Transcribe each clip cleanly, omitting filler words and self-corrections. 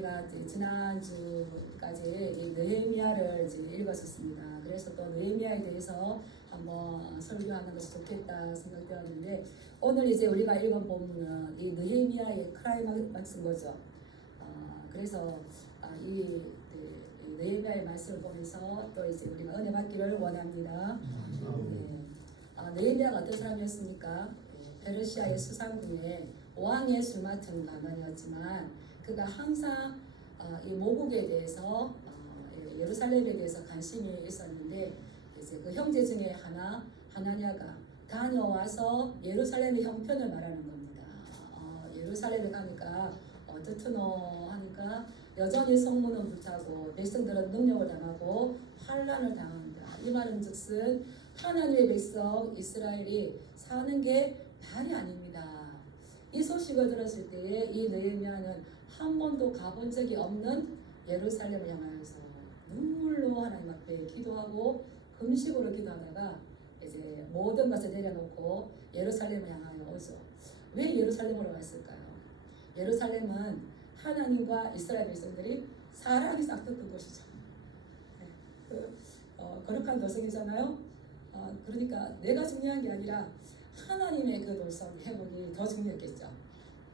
우리가 이제 지난주까지 이 느헤미야를 이제 읽었었습니다. 그래서 또 느헤미야에 대해서 한번 설교하는 것이 좋겠다 생각되었는데, 오늘 이제 우리가 읽은 본문은 이 느헤미야의 클라이막스인 거죠. 그래서 이 느헤미야의 말씀을 보면서 또 이제 우리가 은혜 받기를 원합니다. 느헤미야가 어떤 사람이었습니까? 페르시아의 수상궁의 왕의 술 맡은 가문이었지만, 그가 항상 이 모국에 대해서 예루살렘에 대해서 관심이 있었는데, 이제 그 형제 중에 하나냐가 다녀와서 예루살렘의 형편을 말하는 겁니다. 예루살렘에 가니까 어떻노 하니까 여전히 성문은 불타고 백성들은 능력을 당하고 환란을 당한다. 이 말은 즉슨 하나님의 백성 이스라엘이 사는 게 말이 아닙니다. 이 소식을 들었을 때에 이 느헤미야는 한 번도 가본 적이 없는 예루살렘을 향하여서 눈물로 하나님 앞에 기도하고 금식으로 기도하다가 이제 모든 것을 내려놓고 예루살렘을 향하여 오죠. 왜 예루살렘으로 왔을까요? 예루살렘은 하나님과 이스라엘 백성들이 사랑이 싹둑은 곳이죠. 거룩한 도성이잖아요. 그러니까 내가 중요한 게 아니라 하나님의 그 도성 회복이 더 중요했겠죠.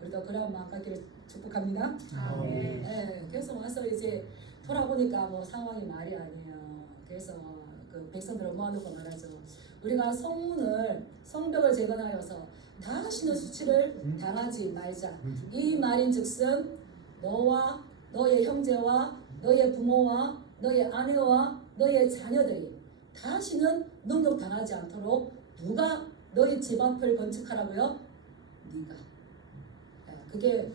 우리도 그런 마음 갖기를 축복합니다. 네, 그래서 와서 이제 돌아보니까 뭐 상황이 말이 아니에요. 그래서 그 백성들을 모아놓고 말하죠. 우리가 성벽을 재건하여서 다시는 수치를 당하지 말자. 이 말인즉슨 너와 너의 형제와 너의 부모와 너의 아내와 너의 자녀들이 다시는 능력 당하지 않도록 누가 너희 집 앞을 건축하라고요? 네가. 그게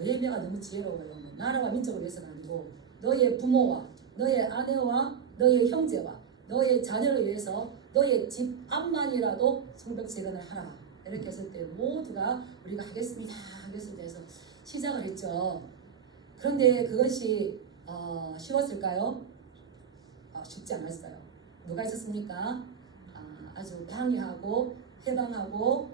느헤미야가 너무 지혜로워요. 나라와 민족을 위해서가 아니고 너의 부모와 너의 아내와 너의 형제와 너의 자녀를 위해서 너의 집 앞만이라도 성벽 재건을 하라. 이렇게 했을 때 모두가 우리가 하겠습니다 해서 시작을 했죠. 그런데 그것이 쉬웠을까요? 쉽지 않았어요. 누가 있었습니까? 아주 방해하고 해방하고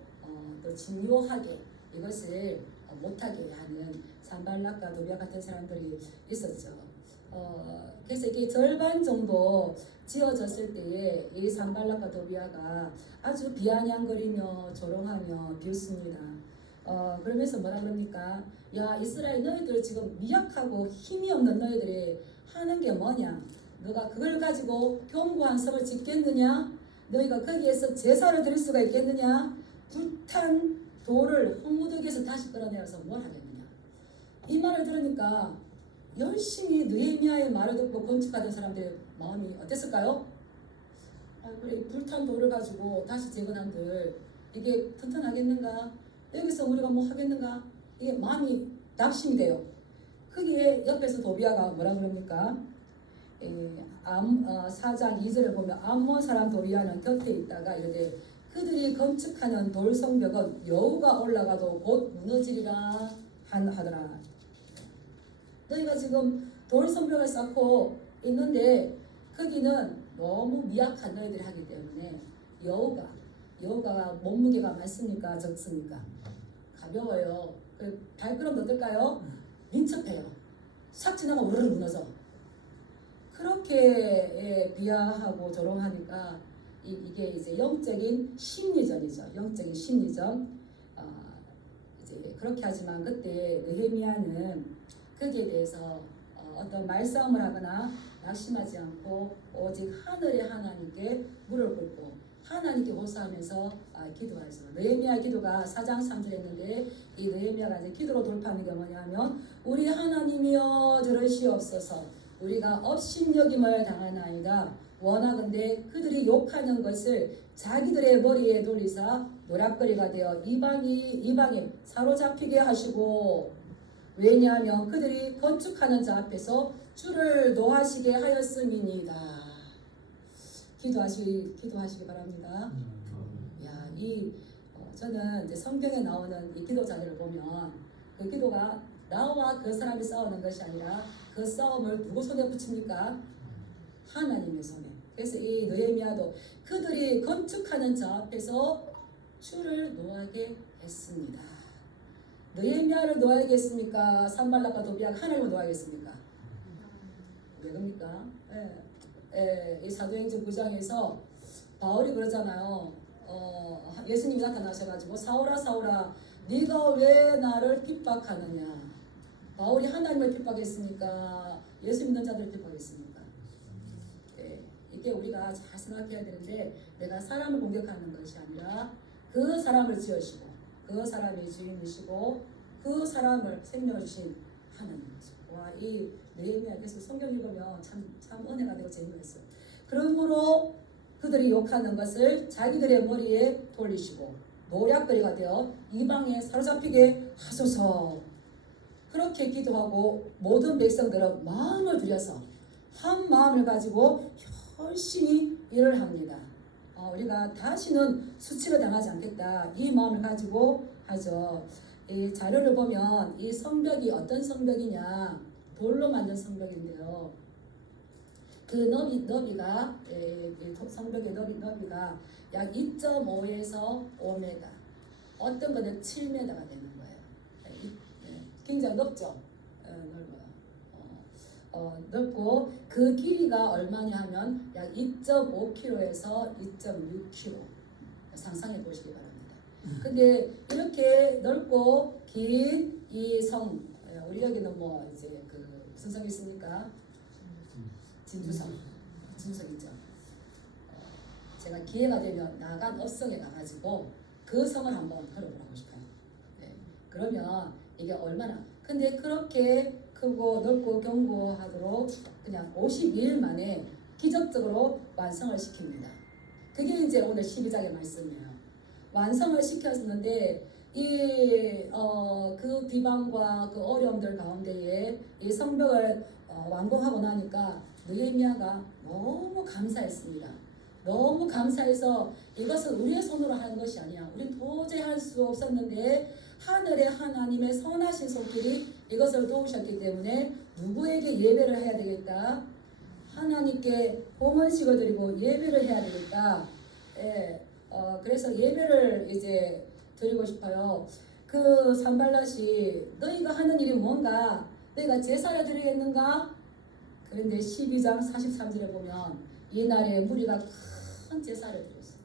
또 진요하게 이것을 못하게 하는 산발락과 도비아 같은 사람들이 있었죠. 그래서 이게 절반 정도 지어졌을 때에 이 산발락과 도비아가 아주 비아냥거리며 조롱하며 비웃습니다. 그러면서 뭐라 그럽니까? 야, 이스라엘 너희들 지금 미약하고 힘이 없는 너희들이 하는 게 뭐냐? 너가 그걸 가지고 견고한 성을 짓겠느냐? 너희가 거기에서 제사를 드릴 수가 있겠느냐? 불탄 돌을 흙무더기에서 다시 끌어내어서 뭘 하겠느냐? 이 말을 들으니까 열심히 느헤미야의 말을 듣고 건축하던 사람들의 마음이 어땠을까요? 그래, 불탄 돌을 가지고 다시 재건한들 이게 튼튼하겠는가? 여기서 우리가 뭐 하겠는가? 이게 마음이 낙심이 돼요. 거기에 옆에서 도비아가 뭐라 그럽니까? 4장 2절을 보면 암몬 사람 도비아는 곁에 있다가 이르되 그들이 건축하는 돌성벽은 여우가 올라가도 곧 무너지리라 하더라. 너희가 지금 돌성벽을 쌓고 있는데 거기는 너무 미약한 너희들이 하기 때문에 여우가 몸무게가 많습니까? 적습니까? 가벼워요. 그 발걸음도 어떨까요? 민첩해요. 싹 지나가 우르르 무너져. 그렇게 비하하고 조롱하니까 이게 이제 영적인 심리전이죠. 영적인 심리전. 이제 그렇게 하지만 그때 느헤미야는 거기에 대해서 어떤 말싸움을 하거나 낙심하지 않고 오직 하늘의 하나님께 무릎 꿇고 하나님께 호소하면서 기도하죠. 느헤미야의 기도가 4장 3절 했는데 이 느헤미야가 이제 기도로 돌파하는 게 뭐냐면 우리 하나님이여 들으시옵소서. 우리가 업신여김을 당하나이다. 원하건대 그들이 욕하는 것을 자기들의 머리에 돌리사 노략거리가 되어 이방에 사로잡히게 하시고, 왜냐하면 그들이 건축하는 자 앞에서 주를 노하시게 하였음이니이다. 기도하시기 바랍니다. 야, 저는 이제 성경에 나오는 이 기도자들을 보면 그 기도가 나와 그 사람이 싸우는 것이 아니라 그 싸움을 누구 손에 붙입니까? 하나님의 손에. 그래서 이 느헤미야도 그들이 건축하는 자 앞에서 주를 노하게 했습니다. 느헤미야를 놓아야겠습니까? 산발락과 도비아가 하나님을 놓아야겠습니까? 왜 그럽니까? 이 사도행전 9장에서 바울이 그러잖아요. 예수님이 나타나셔가지고 사울아 사울아 네가 왜 나를 핍박하느냐. 바울이 하나님을 핍박했습니까? 예수 믿는 자들을 핍박했습니까? 이게 우리가 잘 생각해야 되는데 내가 사람을 공격하는 것이 아니라 그 사람을 지으시고 그 사람이 주인이시고 그 사람을 생명을 주신 하나님이죠. 와, 이 느헤미야께서 성경 읽으면 참 은혜가 되고 재미가 있어요. 그러므로 그들이 욕하는 것을 자기들의 머리에 돌리시고 노략거리가 되어 이방에 사로잡히게 하소서. 그렇게 기도하고 모든 백성들은 마음을 들여서 한 마음을 가지고 열심히 일을 합니다. 우리가 다시는 수치를 당하지 않겠다 이 마음을 가지고 하죠. 이 자료를 보면 이 성벽이 어떤 성벽이냐, 돌로 만든 성벽인데요. 그 너비가 성벽의 너비가 약 2.5에서 5m, 어떤 거는 7m가 되는 거예요. 굉장히 넓죠. 넓어요. 넓고 그 길이가 얼마냐 하면 약 2.5km에서 2.6km 상상해 보시기 바랍니다. 근데 이렇게 넓고 긴 이 성, 우리 여기는 뭐 이제 그 무슨 성이 있습니까? 진주성 있죠. 제가 기회가 되면 나간 업성에 가가지고 그 성을 한번 걸어보고 싶어요. 그러면 이게 얼마나, 근데 그렇게 크고 넓고 견고하도록 그냥 52일 만에 기적적으로 완성을 시킵니다. 그게 이제 오늘 12장의 말씀이에요. 완성을 시켰는데 그 비방과 그 어려움들 가운데에 이 성벽을 완공하고 나니까 느헤미야가 너무 감사했습니다. 너무 감사해서 이것은 우리의 손으로 하는 것이 아니야. 우리는 도저히 할 수 없었는데 하늘의 하나님의 선하신 손길이 이것을 도우셨기 때문에 누구에게 예배를 해야 되겠다. 하나님께 봉헌식을 드리고 예배를 해야 되겠다. 그래서 예배를 이제 드리고 싶어요. 그 산발랏이 너희가 하는 일이 뭔가? 너희가 제사를 드리겠는가? 그런데 12장 43절에 보면 이날에 무리가 큰 제사를 드렸어요.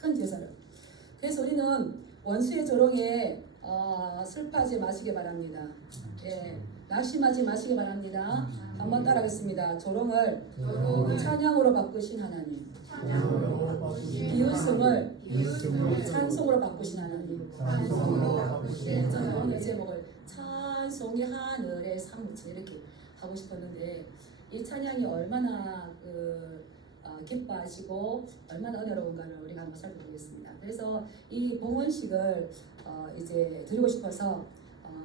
큰 제사를. 그래서 우리는 원수의 조롱에 슬퍼하지 마시기 바랍니다. 낙심하지 마시기 바랍니다. 한번 따라하겠습니다. 조롱을 찬양으로 바꾸신 하나님, 비웃음을 찬송으로 바꾸신 하나님. 저는 오늘 제목을 찬송이 하늘의 상무처 이렇게 하고 싶었는데 이 찬양이 얼마나 기뻐하시고 얼마나 은혜로운가를 우리가 한번 살펴보겠습니다. 그래서 이 봉헌식을 이제 드리고 싶어서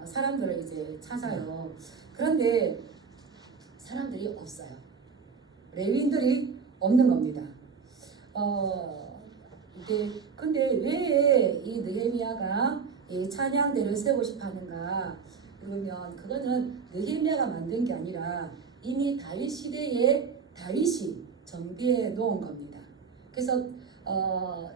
사람들을 이제 찾아요. 그런데 사람들이 없어요. 레위인들이 없는 겁니다. 근데 왜 이 느헤미야가 이 찬양대를 세우고 싶어 하는가? 그러면 그거는 느헤미야가 만든 게 아니라 이미 다윗 시대에 다윗이 정비해 놓은 겁니다. 그래서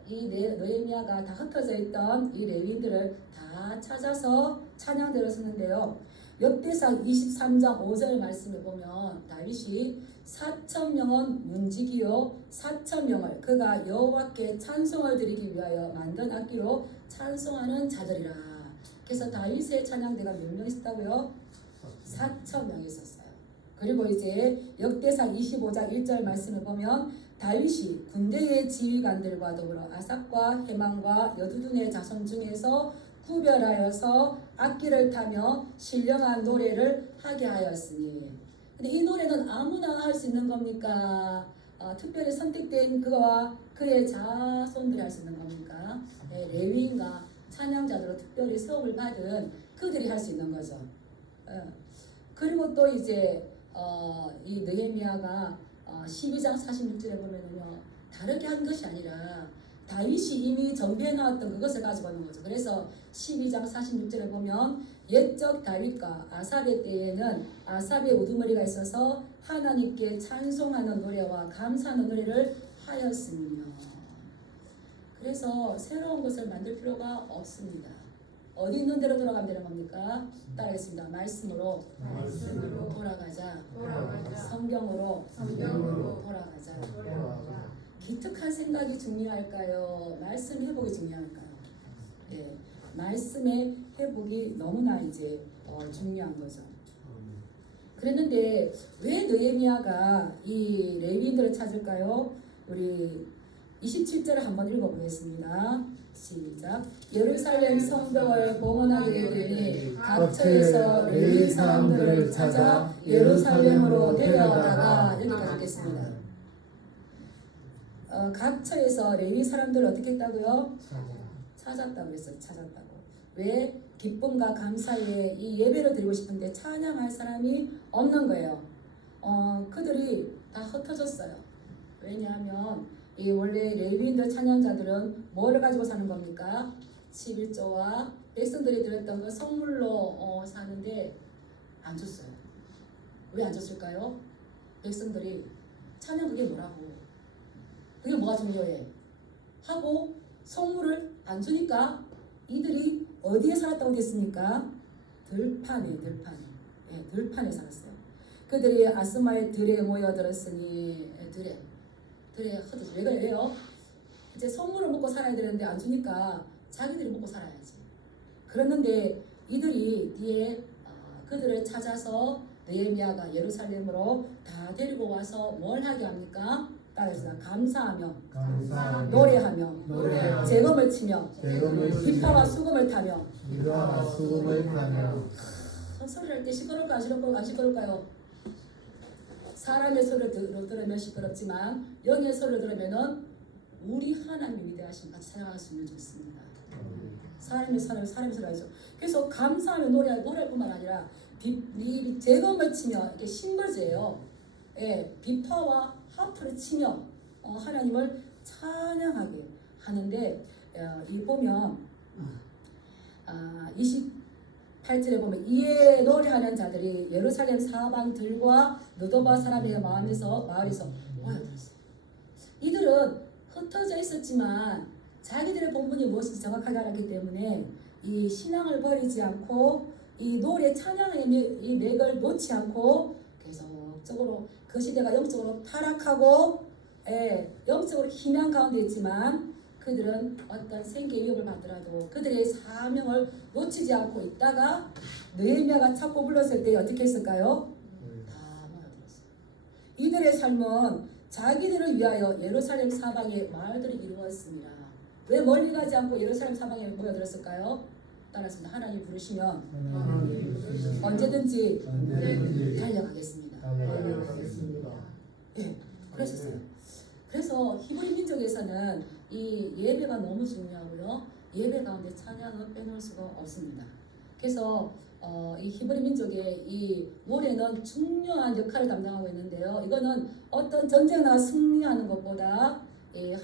이 느헤미야가 다 흩어져 있던 이 레위인들을 다 찾아서 찬양대를 쓰는데요. 역대상 23장 5절 말씀을 보면 다윗이 4,000명은 문지기요 4,000명을 그가 여호와께 찬송을 드리기 위하여 만든 악기로 찬송하는 자들이라. 그래서 다윗의 찬양대가 몇 명 있었다고요? 4,000명이 있었어요. 그리고 이제 역대상 25장 1절 말씀을 보면 다윗이 군대의 지휘관들과 더불어 아삽과 헤만과 여두둔의 자손 중에서 구별하여서 악기를 타며 신령한 노래를 하게 하였으니. 근데 이 노래는 아무나 할 수 있는 겁니까? 특별히 선택된 그와 그의 자손들이 할 수 있는 겁니까? 레위인과 찬양자들로 특별히 세움을 받은 그들이 할 수 있는 거죠. 그리고 또 이제 이 느헤미야가 12장 46절에 보면은요, 다르게 한 것이 아니라 다윗이 이미 정비해 놨던 그것을 가지고 오는 거죠. 그래서 12장 46절에 보면 옛적 다윗과 아삽의 때에는 아삽의 우두머리가 있어서 하나님께 찬송하는 노래와 감사하는 노래를 하였으며. 그래서 새로운 것을 만들 필요가 없습니다. 어디 있는 대로 돌아가면 되는 겁니까? 따라하겠습니다. 말씀으로 말씀으로 돌아가자. 돌아가자. 성경으로 성경으로 돌아가자. 돌아가자. 기특한 생각이 중요할까요? 말씀 회복이 중요할까요? 예, 말씀의 회복이 너무나 이제 중요한 거죠. 그랬는데 왜 느헤미야가 이 레위인들을 찾을까요? 우리 27절을 한번 읽어보겠습니다. 시작. 예루살렘 성벽을 봉헌하게 되니 각처에서 레위 사람들을 찾아 예루살렘으로 데려다가 여기까지 읽겠습니다. 각처에서 레위 사람들을 어떻게 했다고요? 찾았다고 그랬어요. 찾았다고. 왜? 기쁨과 감사에 이 예배를 드리고 싶은데 찬양할 사람이 없는 거예요. 그들이 다 흩어졌어요. 왜냐하면 이 원래 레위인들 찬양자들은 뭐를 가지고 사는 겁니까? 11조와 백성들이 드렸던 그 선물로 사는데 안 줬어요. 왜 안 줬을까요? 백성들이 찬양 그게 뭐라고? 그게 뭐가 중요해? 하고 선물을 안 주니까 이들이 어디에 살았다고 됐습니까? 들판에. 예, 들판에 살았어요. 그들이 아스마의 들에 모여들었으니 들에 흩어져. 왜요? 이제 선물을 먹고 살아야 되는데 안 주니까 자기들이 먹고 살아야지. 그랬는데 이들이 뒤에 그들을 찾아서 느헤미야가 예루살렘으로 다 데리고 와서 뭘 하게 합니까? 따라서 감사하며 노래하며 재검을 치며 비파와 수금을 타며 소리를 할 때 시끄러울까 안 시끄러울까요? 사람의 소리를 들으면 시끄럽지만 영의 소리를 들으면은 우리 하나님의 위대하신 같이 사랑할 수 있는 좋습니다. 사람의 소리 하죠. 그래서 감사하며 노래할 뿐만 아니라 재검을 치며 이렇게 신벌제예요. 예, 비파와 하프를 치며 하나님을 찬양하게 하는데 이 보면 28절에 보면 이에 노래하는 자들이 예루살렘 사방들과 느도바 사람의 마을에서 모여들었어요. 이들은 흩어져 있었지만 자기들의 본분이 무엇인지 정확하게 알았기 때문에 이 신앙을 버리지 않고 이 노래 찬양의 이 맥을 놓지 않고 계속적으로 그 시대가 영적으로 타락하고 영적으로 희망 가운데 있지만 그들은 어떤 생계 위협을 받더라도 그들의 사명을 놓치지 않고 있다가 느헤미야가 찾고 불렀을 때 어떻게 했을까요? 다 모여들었어요. 이들의 삶은 자기들을 위하여 예루살렘 사방에 마을들을 이루었습니다. 왜 멀리 가지 않고 예루살렘 사방에 모여들었을까요? 따라서 하나님 부르시면 언제든지 달려가겠습니다. 예, 그랬었어요. 그래서 히브리 민족에서는 이 예배가 너무 중요하고요. 예배 가운데 찬양은 빼놓을 수가 없습니다. 그래서 이 히브리 민족의 이 노래는 중요한 역할을 담당하고 있는데요. 이거는 어떤 전쟁이나 승리하는 것보다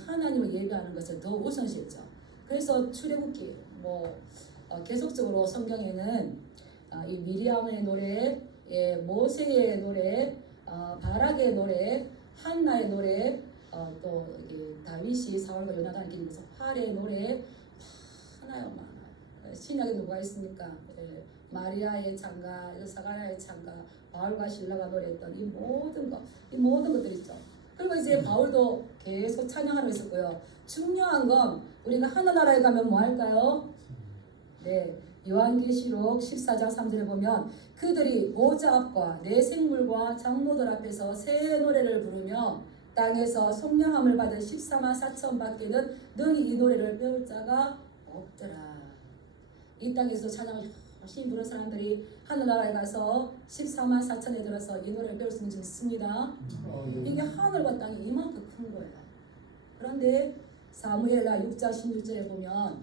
하나님을 예배하는 것을 더 우선시했죠. 그래서 출애굽기 계속적으로 성경에는 이 미리암의 노래, 모세의 노래, 바락의 노래, 한나의 노래, 또 다윗이 사울과 요나단을 기리면서 활의 노래 많아요. 신약에 누가 있습니까? 마리아의 창가, 사가랴의 창가, 바울과 실라가 노래했던 이 모든 것들이 있죠. 그리고 이제 바울도 계속 찬양하고 있었고요. 중요한 건 우리가 하늘나라에 가면 뭐 할까요? 네, 요한계시록 14장 3절에 보면 그들이 보좌 앞과 내 생물과 장로들 앞에서 새 노래를 부르며 땅에서 속량함을 받은 14만 4천 밖에는 능히 이 노래를 배울 자가 없더라. 이 땅에서 찬양을 열심히 부른 사람들이 하늘나라에 가서 14만 4천에 들어서 이 노래를 배울 수 있습니다. 이게 하늘과 땅이 이만큼 큰 거예요. 그런데 사무엘하 6장 16절에 보면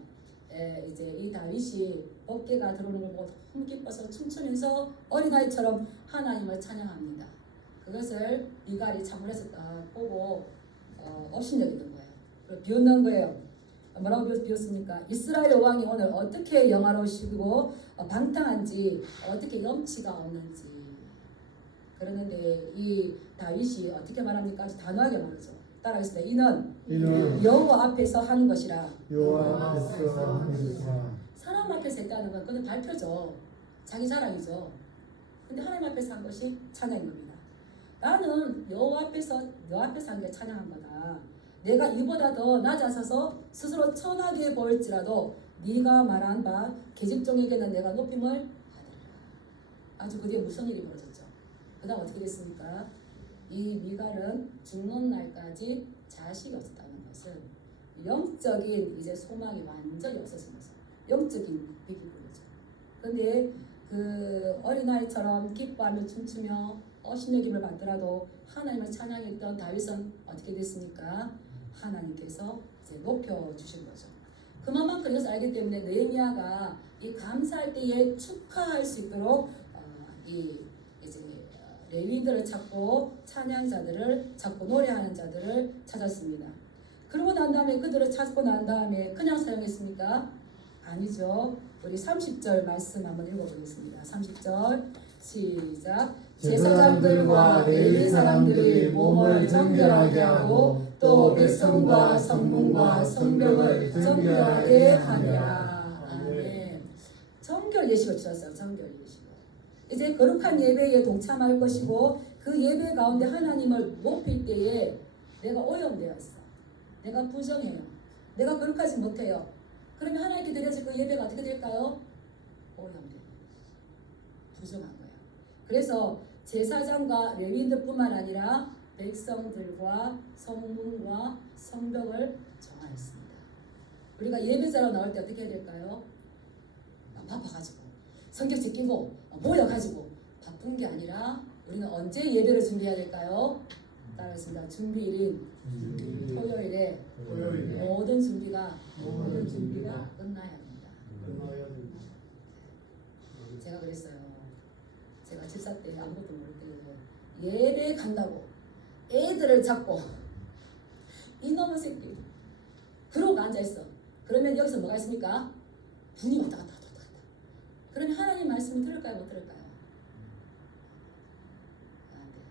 이제 이 다윗이 어깨가 들어오는 걸 보고 너무 기뻐서 춤추면서 어린아이처럼 하나님을 찬양합니다. 그것을 미갈이 창문에서 딱 보고 업신여기는 거예요. 그리고 비웃는 거예요. 뭐라고 비웃습니까? 이스라엘 왕이 오늘 어떻게 영화로우시고 방탕한지, 어떻게 염치가 없는지. 그러는데 이 다윗이 어떻게 말합니까? 아주 단호하게 말하죠. 따라하겠습니다. 이는 여호와 앞에서 한 것이라. 하나님 앞에서 했다는 건 그건 발표죠. 자기 자랑이죠. 근데 하나님 앞에서 한 것이 찬양인 겁니다. 나는 여호와 앞에서 한 게 찬양한 거다. 내가 이보다 더 낮아서서 스스로 천하게 보일지라도 네가 말한 바 계집종에게는 내가 높임을 받으리라. 아주 그 뒤에 무슨 일이 벌어졌죠. 그 다음 어떻게 됐습니까? 이 미갈은 죽는 날까지 자식이 없었다는 것은 영적인 이제 소망이 완전히 없어진 거죠. 영적인 비기꾼이죠. 그런데 그 어린아이처럼 기뻐하며 춤추며 신여김을 받더라도 하나님을 찬양했던 다윗은 어떻게 됐습니까? 하나님께서 이제 높여주신 거죠. 그만큼 이것을 알기 때문에 느헤미야가 이 감사할 때에 축하할 수 있도록 이 이제 레위인들을 찾고 찬양자들을 찾고 노래하는 자들을 찾았습니다. 그러고 난 다음에 그들을 찾고 난 다음에 그냥 사용했습니까? 아니죠. 우리 30절 말씀 한번 읽어보겠습니다. 30절 시작. 제사장들과 레위 사람들이 몸을 정결하게 하고 또 백성과 성문과 성벽을 정결하게 하니라. 아멘. 정결 예식을 주셨어요. 정결 예식을. 이제 거룩한 예배에 동참할 것이고 그 예배 가운데 하나님을 높일 때에 내가 오염되어 있어. 내가 부정해요. 내가 거룩하지 못해요. 그러면 하나님께 드려질 그 예배가 어떻게 될까요? 오염돼요. 부정한 거야. 그래서 제사장과 레위인들뿐만 아니라 백성들과 성문과 성벽을 정하였습니다. 우리가 예배자로 나올 때 어떻게 해야 될까요? 바빠가지고 성경 제끼고 모여가지고 바쁜 게 아니라 우리는 언제 예배를 준비해야 될까요? 따라했습니다. 준비일인 토요일에 모든 준비가 끝나야 합니다. 제가 그랬어요. 제가 집사 때 아무것도 모를 때 예배 간다고 애들을 잡고 이놈의 새끼 그러고 앉아있어. 그러면 여기서 뭐가 있습니까? 분이 왔다 갔다. 그러면 하나님 말씀을 들을까요? 못 들을까요? 안 돼요.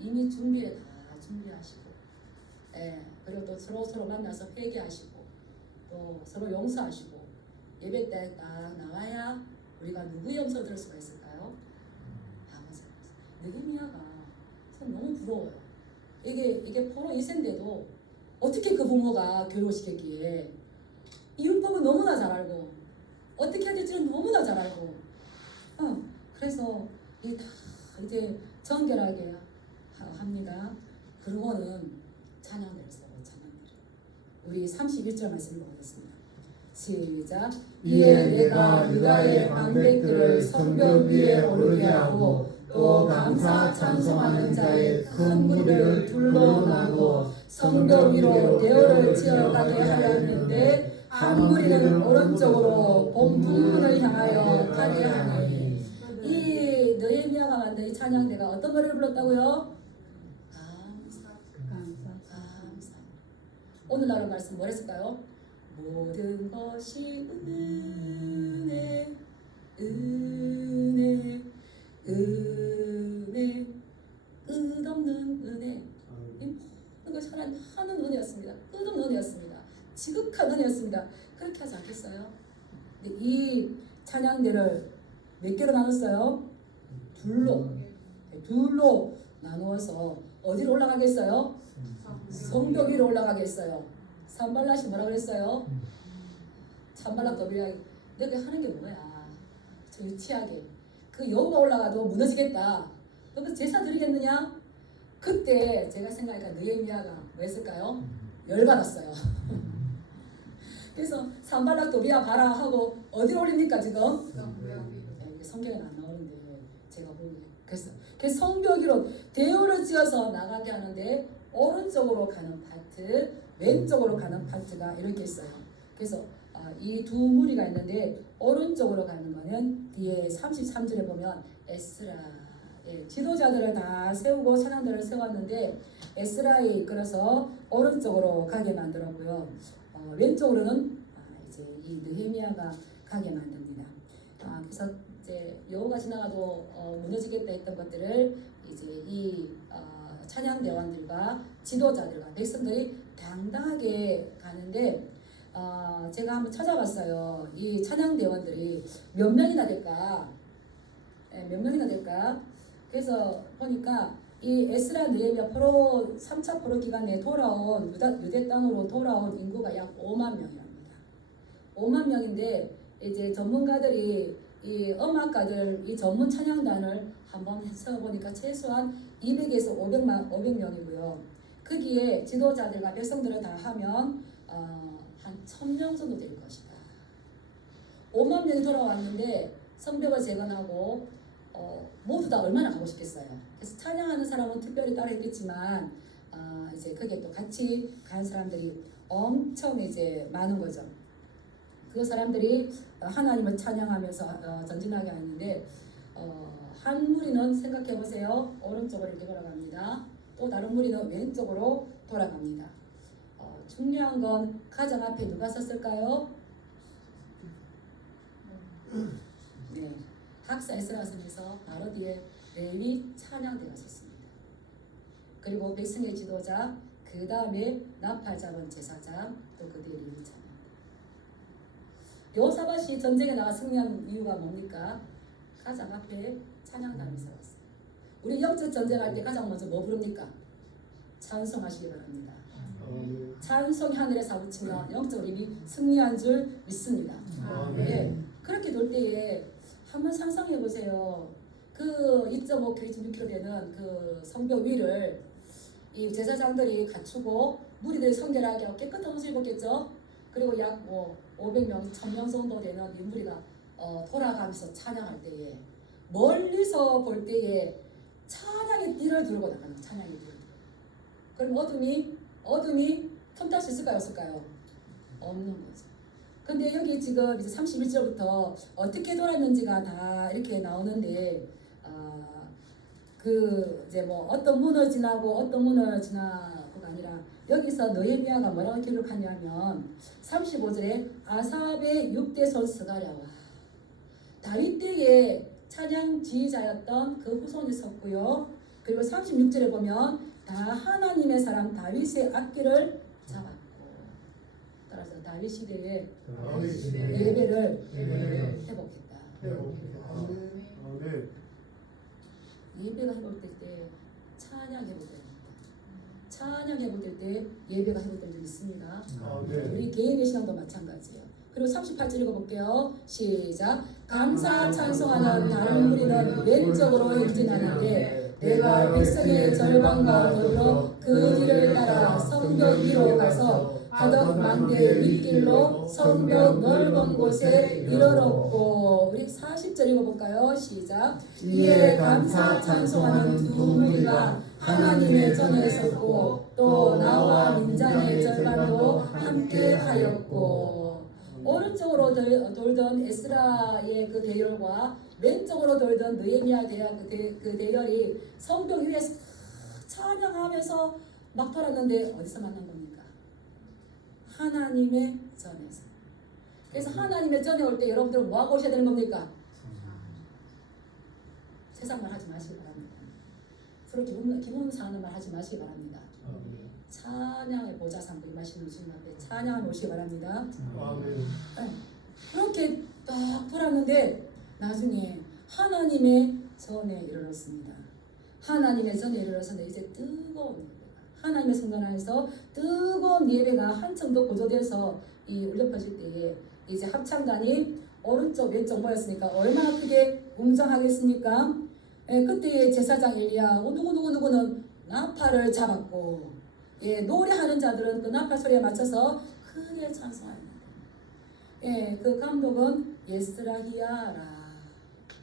이미 준비를 다 준비하시고 그리고 또 서로 만나서 회개하시고 또 서로 용서하시고 예배 때 딱 나와야 우리가 누구의 음성을 들을 수가 있을까요? 아버지. 느헤미야가 참 너무 부러워요. 이게 포로 2세인데도 어떻게 그 부모가 교육을 시켰기에 이 율법은 너무나 잘 알고 어떻게 해야 될지는 너무나 잘 알고 그래서 이게 다 이제 정결하게 합니다. 그러고는 찬양대를 써요. 찬양대를. 우리 31절 말씀 읽어보겠습니다. 시작. 이에 내가 유다의 방백들을 성벽 위에 오르게 하고 또 감사 찬송하는 자의 큰 무리를 둘러나고 성벽 위로 대오를 지어가게 하였는데 한 무리는 오른쪽으로 본문을 향하여 가게 하니. 이 느헤미야가 만든 이 찬양대가 어떤 노래를 불렀다고요? 감사. 오늘날 말씀 뭐랬을까요? 모든 것이 은혜 끝없는 은혜. 이 모든 것이 하는 은혜였습니다. 끝없는 은혜였습니다. 지극한 은혜였습니다. 그렇게 하지 않겠어요? 근데 이 찬양대를 몇 개로 나눴어요? 둘로 나누어서 어디로 올라가겠어요? 성벽 위로 올라가겠어요. 산발락이 뭐라 그랬어요? 산발락 더비야 너가 하는 게 뭐야? 저 유치하게 그 여우가 올라가도 무너지겠다. 너 제사 드리겠느냐? 그때 제가 생각하니까 느헤미야가 뭐 했을까요? 열받았어요. 그래서 산발락 도비야 봐라 하고 어디로 올립니까 지금? 성경에 안 나오는데 제가 보기에 그래서 성벽 위로 대오를 지어서 나가게 하는데 오른쪽으로 가는 파트, 왼쪽으로 가는 파트가 이렇게 있어요. 그래서 이 두 무리가 있는데 오른쪽으로 가는 거는 뒤에 33절에 보면 에스라 지도자들을 다 세우고 찬양들을 세웠는데 에스라에 이끌어서 오른쪽으로 가게 만들었고요. 왼쪽으로는 이제 이 느헤미야가 가게 만듭니다. 그래서 이제 여호가 지나가도 무너지겠다 했던 것들을 이제 이 찬양 대원들과 지도자들과 백성들이 당당하게 가는데 제가 한번 찾아봤어요. 이 찬양대원들이 몇 명이나 될까? 몇 명이나 될까? 그래서 보니까 이 에스라 느헤미야 포로 3차 포로 기간에 돌아온 유대 땅으로 돌아온 인구가 약 5만 명이랍니다. 5만 명인데 이제 전문가들이 이 음악가들 이 전문 찬양단을 한번 해서 보니까 최소한 200에서 500명이고요. 거기에 지도자들과 백성들을 다 하면 한 1000명 정도 될 것이다. 5만 명이 돌아왔는데 성벽을 재건하고 모두 다 얼마나 가고 싶겠어요. 그래서 찬양하는 사람은 특별히 따로 있겠지만 이제 거기에 또 같이 간 사람들이 엄청 이제 많은 거죠. 그 사람들이 하나님을 찬양하면서 전진하게 하는데 한 무리는 생각해 보세요. 오른쪽으로 이렇게 돌아갑니다. 또 다른 무리는 왼쪽으로 돌아갑니다. 중요한 건 가장 앞에 누가 섰을까요? 네, 학사 에스라서에서 바로 뒤에 레위 찬양대가 섰습니다. 그리고 백성의 지도자, 그 다음에 나팔 잡은 제사장, 또 그 뒤에 레위 찬양. 여호사밧이 전쟁에 나가 승리한 이유가 뭡니까? 가장 앞에 찬양단을 세웠어요. 우리 영적 전쟁할 때 가장 먼저 뭐 부릅니까? 찬송하시기 바랍니다. 찬송이 하늘에 사부치면 영적으로 이미 승리한 줄 믿습니다. 네. 그렇게 될 때에 한번 상상해 보세요. 그 2.5km, 2.6km 되는 그 성벽 위를 이 제사장들이 갖추고 무리들이 성결하게 하고 깨끗한 옷을 입었겠죠. 그리고 약 500명, 1000명 정도 되는 이 무리가 돌아가면서 찬양할 때에 멀리서 볼 때에 찬양의 띠를 들고 나가는 찬양의 띠를 들고. 그럼 어둠이 틈탈 수 있을까요? 없을까요? 없는 거죠. 근데 여기 지금 이제 31절부터 어떻게 돌았는지가 다 이렇게 나오는데 그 이제 뭐 어떤 문을 지나고 어떤 문을 지나고가 아니라 여기서 느헤미야가 뭐라고 기록하냐면 35절에 아삽의 6대 손 스가랴와 다윗 때에 찬양 지휘자였던 그 후손이 섰고요. 그리고 36절에 보면 다 하나님의 사람 다윗의 악기를 잡았고, 따라서 다윗 시대에 예배를 회복했다. 예배가 회복될 때 찬양 회복될 때, 찬양 회복될 때 예배가 회복될 줄 있습니다. 우리 개인의 신앙도 마찬가지예요. 그리고 38절 읽어볼게요. 시작. 감사 찬송하는 다른 무리는 왼쪽으로 행진하는데 내가 백성의 절반과 더불어 그 뒤를 따라 성벽 위로 가서 바덕 망대 윗길로 성벽 넓은 곳에 이르렀고. 우리 40절 읽어볼까요? 시작. 이에 감사 찬송하는 두 무리가 하나님의 전에 섰고 또 나와 민장의 절반도 함께 하였고. 오른쪽으로 돌던 에스라의 그 대열과 왼쪽으로 돌던 느헤미야 그 대열이 성벽 위에서 찬양하면서 막 돌았는데 어디서 만난 겁니까? 하나님의 전에서. 그래서 하나님의 전에 올 때 여러분들은 뭐 하고 오셔야 되는 겁니까? 세상 말 하지 마시기 바랍니다. 서로 기분 상하는 말 하지 마시기 바랍니다. 찬양의 보좌 삼고 임하시는 주님 앞에 찬양을 오시기 바랍니다. 네. 그렇게 딱 돌았는데 나중에 하나님의 전에 이르렀습니다. 하나님의 전에 이르렀는데 이제 뜨거운 예배가, 하나님의 성전 안에서 뜨거운 예배가 한층 더 고조돼서 이 울려 퍼질 때에 이제 합창단이 오른쪽 왼쪽 모였으니까 얼마나 크게 웅장하겠습니까? 그때 제사장 엘리야하고 누구는 나팔을 잡았고, 노래하는 자들은 그 나팔 소리에 맞춰서 크게 찬송합니다. 그 감독은 예스라히야라,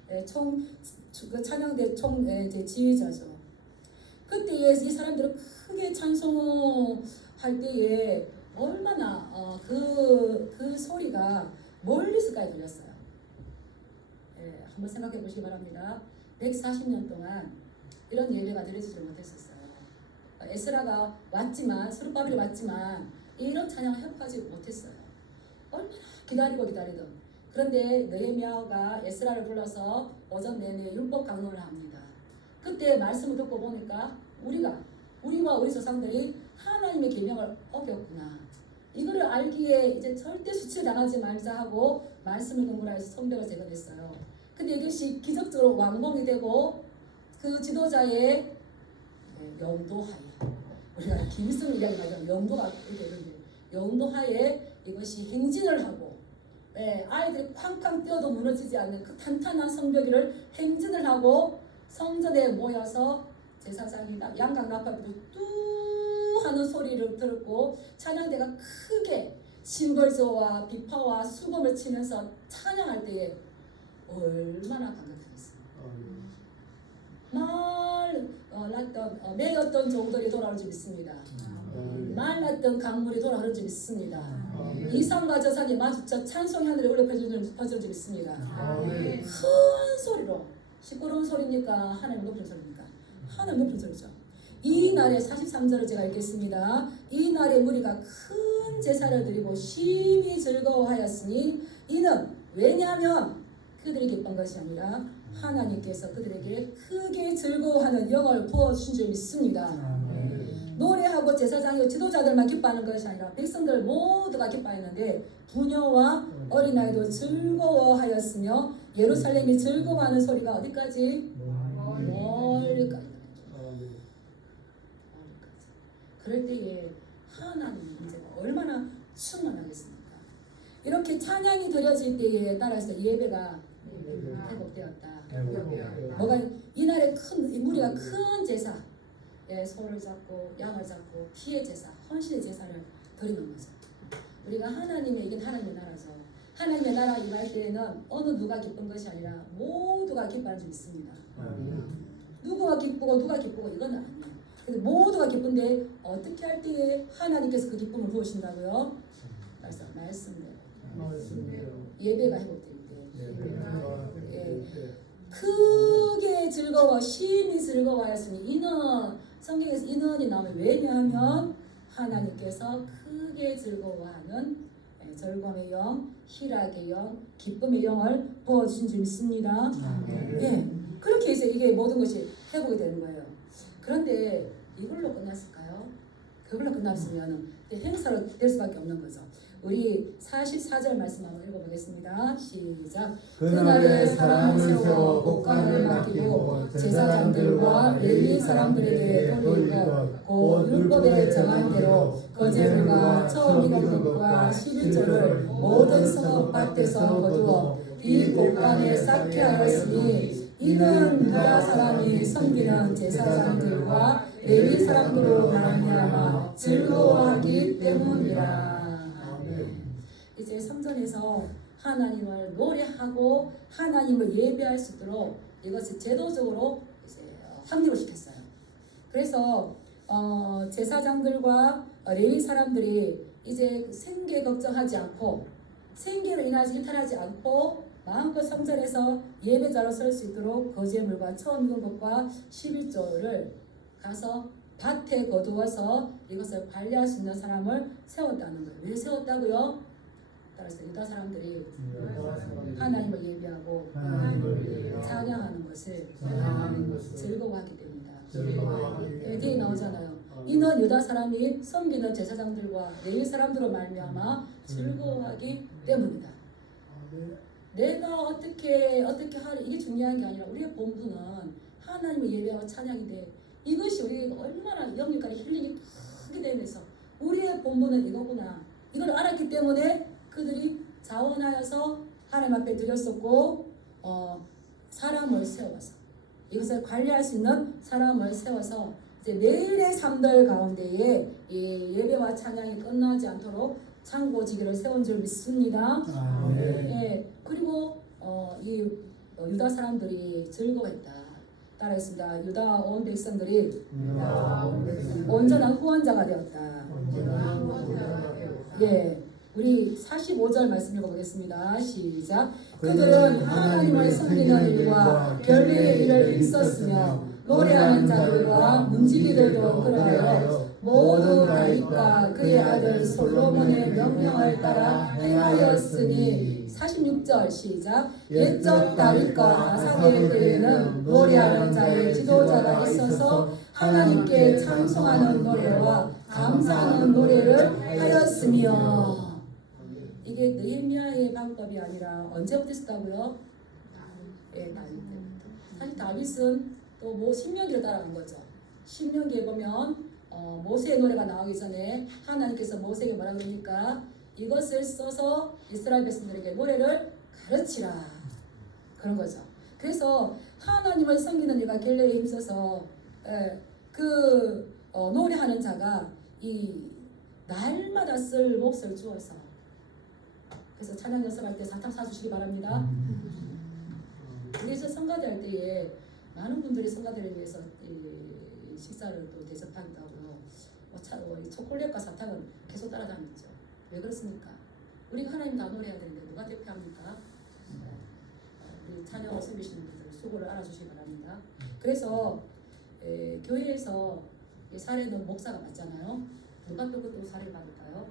그 찬양대 총 지휘자죠. 그때에 이 사람들은 크게 찬송할 때에 얼마나 그 소리가 멀리서까지 들렸어요. 한번 생각해 보시기 바랍니다. 140년 동안 이런 예배가 드려지지 못했었어요. 에스라가 왔지만, 스룹바벨이 왔지만 이런 찬양을 협하지 못했어요. 얼마나 기다리던. 그런데 느헤미야가 에스라를 불러서 오전 내내 율법 강론을 합니다. 그때 말씀을 듣고 보니까 우리와 우리 조상들이 하나님의 계명을 어겼구나. 이거를 알기에 이제 절대 수치를 당하지 말자 하고 말씀을 공부를 해서 성벽을 재건했어요. 근데 이것이 기적적으로 완공이 되고 그 지도자의 영도하에, 우리가 김일성 이야기 하잖아요. 영도가 이렇게 되는데 영도하에 이것이 행진을 하고, 아이들이 쾅쾅 뛰어도 무너지지 않는 그 탄탄한 성벽을 행진을 하고 성전에 모여서 제사장이 양각 나팔부터 뚜 하는 소리를 들었고 찬양대가 크게 심벌조와 비파와 수금을 치면서 찬양할 때에 얼마나 감격하겠어요. 말랐던 매였던 종들이 돌아올 줄 믿습니다. 말랐던 강물이 돌아올 줄 믿습니다. 이 산과 저 산이 마주쳐 찬송이 하늘에 올려 퍼질 줄 믿습니다. 큰 소리로, 시끄러운 소리입니까? 하나님 높은 소리입니까? 하나님 높은 소리죠. 이 날에 43절을 제가 읽겠습니다. 이 날에 무리가 큰 제사를 드리고 심히 즐거워하였으니 이는 왜냐하면 그들이 기쁜 것이 아니라 하나님께서 그들에게 크게 즐거워하는 영을 부어주신 줄 믿습니다. 노래하고 제사장이고 지도자들만 기뻐하는 것이 아니라 백성들 모두가 기뻐했는데 부녀와 어린아이도 즐거워하였으며 예루살렘이 즐거워하는 소리가 어디까지? 멀리까지. 그럴 때에 하나님의 임재가 얼마나 충만하겠습니까? 이렇게 찬양이 드려질 때에 따라서 예배가 회복되었다. 뭐가 이날에 큰 무리가 큰 제사, 소를 잡고 양을 잡고 피의 제사, 헌신의 제사를 드리는 거죠. 우리가 하나님의 이게 하나님의 나라죠. 하나님의 나라 임할 때에는 어느 누가 기쁜 것이 아니라 모두가 기뻐하는 줄 있습니다. 누구가 기쁘고 누가 기쁘고 이건 아니에요. 근데 모두가 기쁜데 어떻게 할 때에 하나님께서 그 기쁨을 부으신다고요? 말씀대로. 예배가 회복될 때. 크게 즐거워 심히 즐거워하였으니 이는 성경에서 인원이 나오면 왜냐하면 하나님께서 크게 즐거워하는 절감의 영, 희락의 영, 기쁨의 영을 부어주신 줄 믿습니다. 그렇게 해서 이게 모든 것이 회복이 되는 거예요. 그런데 이걸로 끝났을까요? 그걸로 끝났으면 행사로 될 수밖에 없는 거죠. 우리 44절 말씀 한번 읽어보겠습니다. 시작. 그날에 사람을 세워 곡간을 맡기고 제사장들과 레위 사람들에게 돌리고 곧 율법에 정한 대로 거제물과 처음 익은 것과 11조를 모든 성읍밭에서 거두어 이 곡간에 쌓게 하였으니 이는 유다 사람이 섬기는 제사장들과 레위 사람들로 말미암아 즐거워하기 때문이라. 이제 성전에서 하나님을 노래하고 하나님을 예배할 수 있도록 이것을 제도적으로 이제 확립을 시켰어요. 그래서 제사장들과 레위 사람들이 이제 생계 걱정하지 않고 생계를 인하여 일탈하지 않고 마음껏 성전에서 예배자로 설 수 있도록 거제물과 처음 익은 것과 11조를 가서 밭에 거두어서 이것을 관리할 수 있는 사람을 세웠다는 거예요. 왜 세웠다고요? 따라서 유다 사람들이 하나님을 예배하고 찬양하는 것을 즐거워하기 때문이다. 뒤에 나오잖아요. 이는 유다 사람이 섬기는 제사장들과 레위 사람들로 말미암아 즐거워하기 때문이다. 내가 어떻게 하는 이게 중요한 게 아니라 우리의 본분은 하나님을 예배하고 찬양인데 이것이 우리가 얼마나 영육간의 힐링이 크게 되면서 우리의 본분은 이거구나. 이걸 알았기 때문에 그들이 자원하여서 하나님 앞에 드렸었고 사람을 세워서 이것을 관리할 수 있는 사람을 세워서 이제 매일의 삶들 가운데에 이 예배와 찬양이 끝나지 않도록 창고지기를 세운 줄 믿습니다. 그리고 이 유다 사람들이 즐거워했다. 따라했습니다. 유다 온 백성들이 온전한 후원자가 되었다. 우리 45절 말씀 읽어보겠습니다. 시작. 그들은 하나님을 섬기는 일과 결례의 일을 힘썼으며 노래하는 자들과 문지기들도 그러하여 모두 다윗과 그의 아들 솔로몬의 명령을 따라 행하였으니 46절 시작. 옛적 다윗과 아사벨 때에는 노래하는 자의 지도자가 있어서 하나님께 찬송하는 노래와 감사하는 노래를 하였으며. 이게 느헤미야의 방법이 아니라 언제부터 있었다고요? 예, 다윗 때부터. 사실 다윗은 또 뭐 신명기를 따라간 거죠. 신명기에 보면 모세의 노래가 나오기 전에 하나님께서 모세에게 뭐라 그러니까 이것을 써서 이스라엘 백성들에게 노래를 가르치라 그런 거죠. 그래서 하나님을 섬기는 이가 결례에 힘써서 노래하는 자가 이 날마다 쓸 몫을 주어서, 그래서 찬양 연습할 때 사탕 사주시기 바랍니다. 그래서 성가대 할 때에 많은 분들이 성가대를 위해서 이 식사를 또 대접하기도 하고요. 초콜릿과 사탕은 계속 따라다니죠. 왜 그렇습니까? 우리가 하나님 다 노래해야 되는데 누가 대표합니까? 우리 찬양을 섬기시는 분들 수고를 알아주시기 바랍니다. 그래서 교회에서 사례는 목사가 맞잖아요. 누가 또 사례를 받을까요?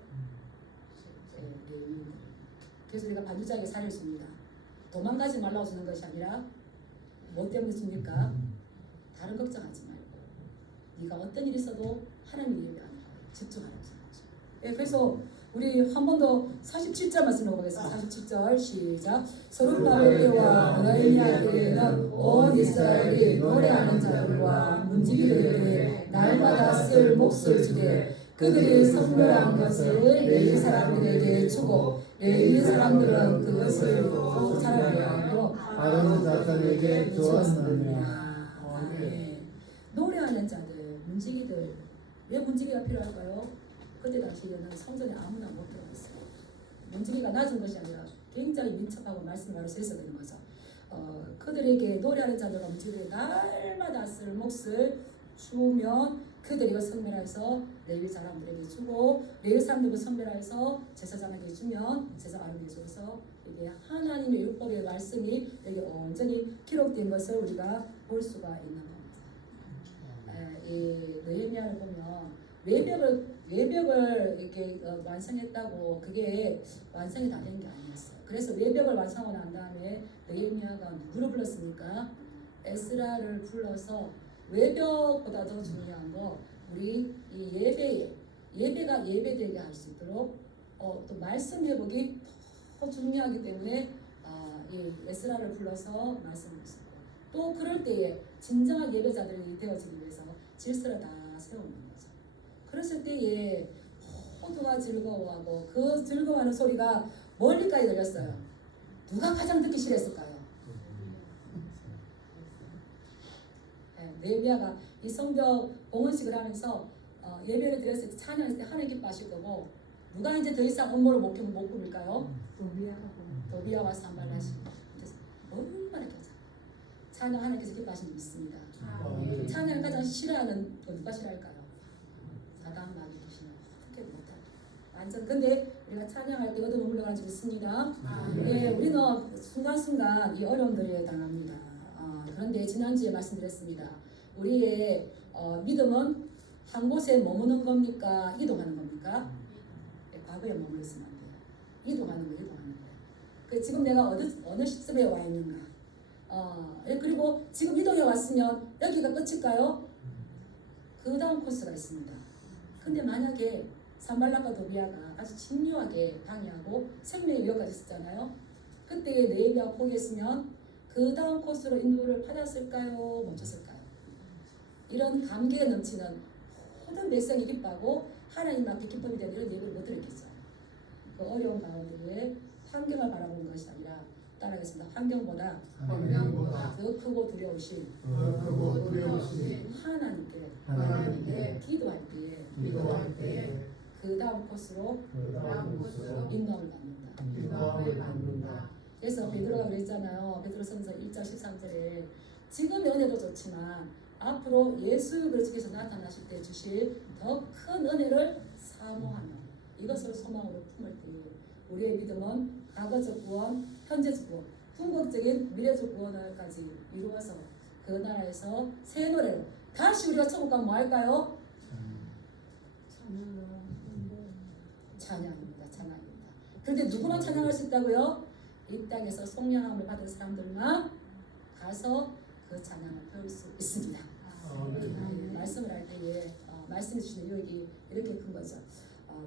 그래서 우리가 반주자에게 사례를 줍니다. 도망가지 말라고 주는 것이 아니라 뭐 때문에 줍니까? 다른 걱정하지 말고 네가 어떤 일이 있어도 하나님 예배하는 거예요. 집중하는 거죠. 그래서 우리 한 번 더 47절 말씀 읽어보겠습니다. 47절 시작. 서룹바벨 때와 느헤미야 때에는 온 이스라엘이 노래하는 자들과 문지기들에게 날마다 쓸 몫을 주되 그들이 선별한 것을 레위 사람들에게 주고 레위 사람들은 그것을 또 자랑하여 하고 아론 자손에게 주었느니라. 노래하는 자들, 문지기들, 왜 문지기가 필요할까요? 그때 당시에는 성전에 아무나 못 들어갔어요. 문지기가 낮은 것이 아니라 굉장히 민첩하고 말씀 바로 서 있어야 되는 거죠. 그들에게 노래하는 자들과 문지기들이 날마다 쓸 몫을 주면 그들이 선별해서 레위 사람들에게 주고 레위 사람들을 선별해서 제사장에게 주면 제사장에게 줘서 이게 하나님의 율법의 말씀이 여기 온전히 기록된 것을 우리가 볼 수가 있는 겁니다. 이 느헤미야를 보면 외벽을 이렇게 완성했다고 그게 완성이 다 된 게 아니었어요. 그래서 외벽을 완성하고 난 다음에 느헤미야가 누구를 불렀습니까? 에스라를 불러서 외벽보다 더 중요한 거 우리 이 예배가 예배되게 할 수 있도록 또 말씀 회복이 더 중요하기 때문에 이 에스라를 불러서 말씀을 했고 또 그럴 때에 진정한 예배자들이 되어지기 위해서 질서를 다 세우는 거죠. 그랬을 때에 모두가 즐거워하고 그 즐거워하는 소리가 멀리까지 들렸어요. 누가 가장 듣기 싫었을까요? 느헤미야가 이 성벽 봉헌식을 하면서 예배를 드렸을 때 찬양했을 때 하나님 기뻐하실 거고 누가 이제 더 이상 업무를 못 꾸밀까요? 도비야와 산발라시. 얼마나 가장 찬양 하나님께서 기뻐하시는 믿습니다. 찬양을 가장 싫어하는 누가 싫어할까요? 사단 마귀 귀신은 어떻게 못할까? 완전 근데 우리가 찬양할 때 얻어 물러가는 줄 믿습니다. 우리는 순간순간 이 어려움들에 당합니다. 그런데 지난주에 말씀드렸습니다. 우리의 믿음은 한 곳에 머무는 겁니까? 이동하는 겁니까? 과거에 머물러 있으면 안 돼요. 이동하는 거예요. 지금 내가 어느 시점에 와 있는가? 그리고 지금 이동해 왔으면 여기가 끝일까요? 그 다음 코스가 있습니다. 근데 만약에 산발락과 도비야가 아주 집요하게 방해하고 생명의 위협까지 있었잖아요. 그때 느헤미야가 포기했으면 그 다음 코스로 인도를 받았을까요? 멈췄을까요? 이런 감개에 넘치는 모든 백성이 기뻐하고 하나님 앞에 기쁨이 되는 이런 예배를 못 드렸겠어요. 그 어려운 가운데에 환경을 바라보는 것이 아니라 따라하겠습니다. 환경보다 더 크고 두려우신 하나님께 기도할 때에 그 다음 코스로 인도함을 받는다. 그래서 베드로가 그랬잖아요. 베드로전서 1장 13절에 지금의 은혜도 좋지만 앞으로 예수 그리스도께서 나타나실 때 주실 더 큰 은혜를 사모하며 이것을 소망으로 품을 때 우리의 믿음은 과거적 구원, 현재적 구원, 궁극적인 미래적 구원을까지 이루어서 그 나라에서 새 노래로 다시 우리가 천국 가면 뭐 할까요? 찬양입니다. 그런데 누구나 찬양할 수 있다고요? 이 땅에서 속량함을 받은 사람들만 가서 그 찬양을 배울 수 있습니다. 말씀을 말씀해 주시는 유익이 이렇게 큰 거죠.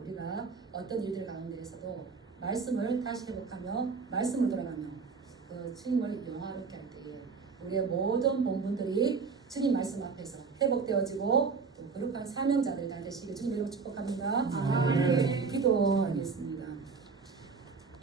우리가 어떤 일들 가운데에서도 말씀을 다시 회복하며 말씀을 돌아가며 그 주님을 영화롭게 할 때에 우리의 모든 본분들이 주님 말씀 앞에서 회복되어지고 또 거룩한 사명자들 다 되시길 주님 이름으로 축복합니다. 아멘. 기도